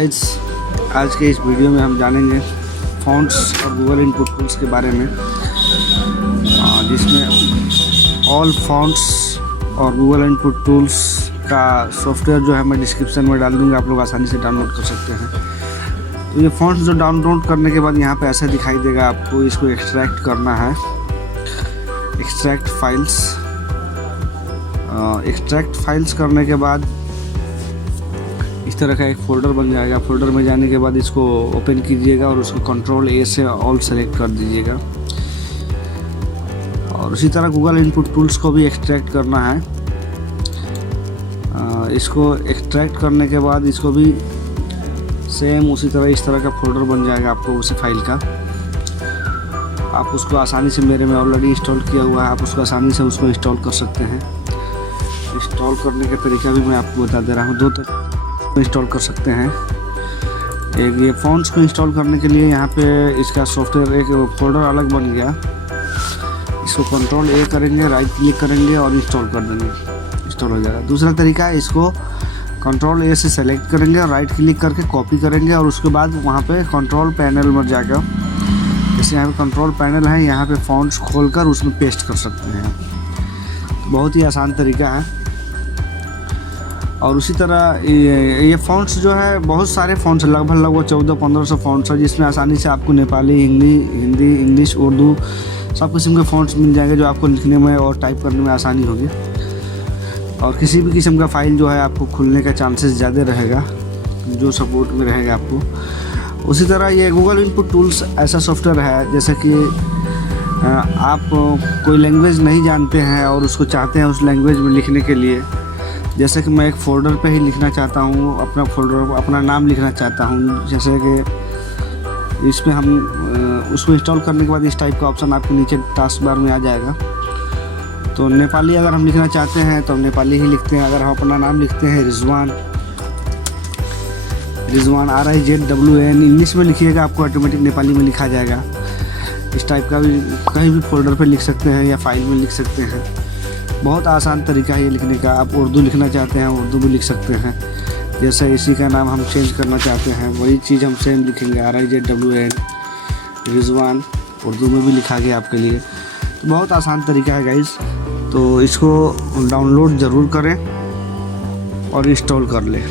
Guys, आज के इस वीडियो में हम जानेंगे फ़ॉन्ट्स और गूगल इनपुट टूल्स के बारे में, जिसमें ऑल फ़ॉन्ट्स और गूगल इनपुट टूल्स का सॉफ्टवेयर जो है मैं डिस्क्रिप्शन में डाल दूँगा, आप लोग आसानी से डाउनलोड कर सकते हैं। तो ये फ़ॉन्ट्स जो डाउनलोड करने के बाद यहाँ पे ऐसा दिखाई देगा, आपको इसको एक्सट्रैक्ट करना है। एक्सट्रैक्ट फाइल्स करने के बाद इस तरह का एक फ़ोल्डर बन जाएगा। फ़ोल्डर में जाने के बाद इसको ओपन कीजिएगा और उसको कंट्रोल ए से ऑल सेलेक्ट कर दीजिएगा। और उसी तरह गूगल इनपुट टूल्स को भी एक्सट्रैक्ट करना है। इसको एक्सट्रैक्ट करने के बाद इसको भी सेम उसी तरह इस तरह का फ़ोल्डर बन जाएगा आपको उसी फाइल का। आप उसको आसानी से, मेरे में ऑलरेडी इंस्टॉल किया हुआ है, आप उसको आसानी से उसको इंस्टॉल कर सकते हैं। इंस्टॉल करने का तरीका भी मैं आपको बता दे रहा हूँ। 2 तरीके इंस्टॉल कर सकते हैं। एक ये फ़ॉन्ट्स को इंस्टॉल करने के लिए यहाँ पे इसका सॉफ्टवेयर एक फ़ोल्डर अलग बन गया। इसको कंट्रोल ए करेंगे, राइट क्लिक करेंगे और इंस्टॉल कर देंगे, इंस्टॉल हो जाएगा। दूसरा तरीका है, इसको कंट्रोल ए से सेलेक्ट करेंगे और राइट क्लिक करके कॉपी करेंगे और उसके बाद वहाँ पे कंट्रोल पैनल में जाकर, जैसे यहाँ पे कंट्रोल पैनल है, यहाँ पे फ़ॉन्ट्स खोलकर उसमें पेस्ट कर सकते हैं। बहुत ही आसान तरीका है। और उसी तरह ये फ़ॉन्ट्स जो है, बहुत सारे फ़ॉन्ट्स, लगभग 1400-1500 फ़ॉन्ट्स है, जिसमें आसानी से आपको नेपाली, हिंदी, इंग्लिश, उर्दू सब किस्म के फ़ॉन्ट्स मिल जाएंगे, जो आपको लिखने में और टाइप करने में आसानी होगी। और किसी भी किस्म का फ़ाइल जो है आपको खुलने का चांसेस ज़्यादा रहेगा, जो सपोर्ट में रहेगा आपको। उसी तरह ये गूगल इनपुट टूल्स ऐसा सॉफ्टवेयर है, जैसे कि आप कोई लैंग्वेज नहीं जानते हैं और उसको चाहते हैं उस लैंग्वेज में लिखने के लिए। जैसे कि मैं एक फ़ोल्डर पे ही लिखना चाहता हूँ, अपना नाम लिखना चाहता हूँ। जैसे कि इसमें हम उसको इंस्टॉल करने के बाद इस टाइप का ऑप्शन आपको नीचे टास्क बार में आ जाएगा। तो नेपाली अगर हम लिखना चाहते हैं तो हम नेपाली ही लिखते हैं। अगर हम अपना नाम लिखते हैं रिजवान RIZWAN, इंग्लिश में लिखिएगा, आपको ऑटोमेटिक नेपाली में लिखा जाएगा। इस टाइप का भी कहीं भी फ़ोल्डर पे लिख सकते हैं या फाइल में लिख सकते हैं। बहुत आसान तरीका है ये लिखने का। आप उर्दू लिखना चाहते हैं, उर्दू भी लिख सकते हैं। जैसे इसी का नाम हम चेंज करना चाहते हैं, वही चीज़ हम सेम लिखेंगे, RIZWAN रिजवान, उर्दू में भी लिखा गया आपके लिए। तो बहुत आसान तरीका है गाइस। तो इसको डाउनलोड ज़रूर करें और इंस्टॉल कर लें।